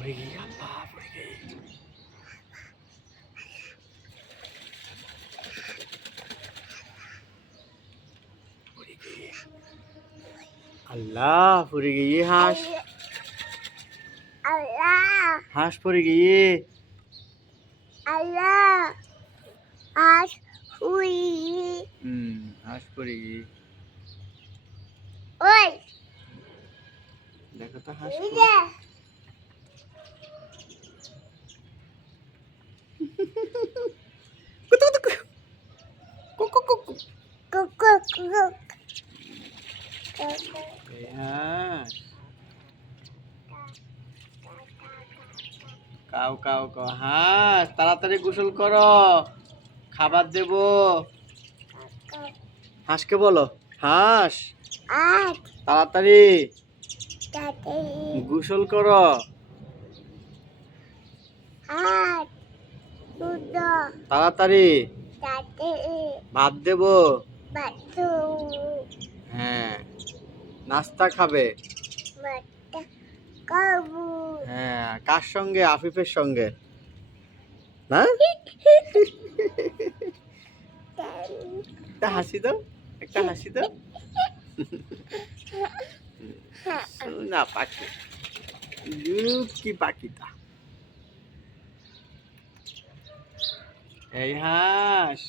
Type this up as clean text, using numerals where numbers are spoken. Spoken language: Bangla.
পড়ে গিয়ে আল্লাহ পড়ে গিয়ে আল্লাহ পড়ে গিয়ে হাঁস হাঁস পড়ে গিয়ে হাঁস পড়ে গিয়ে দেখো তো হাঁস হাঁস কাউ কাউ কাউ হাঁস তাড়াতাড়ি গোসল করো খাবার দেব হাঁসকে বলো হাঁস তাড়াতাড়ি গোসল করো তাড়াতাড়ি ভাত দেব হ্যাঁ নাস্তা খাবে হ্যাঁ কার সঙ্গে আফিফের সঙ্গে না একটা হাসি দাও একটা হাসি দাও না পাখি কি পাখিটা এই হাঁস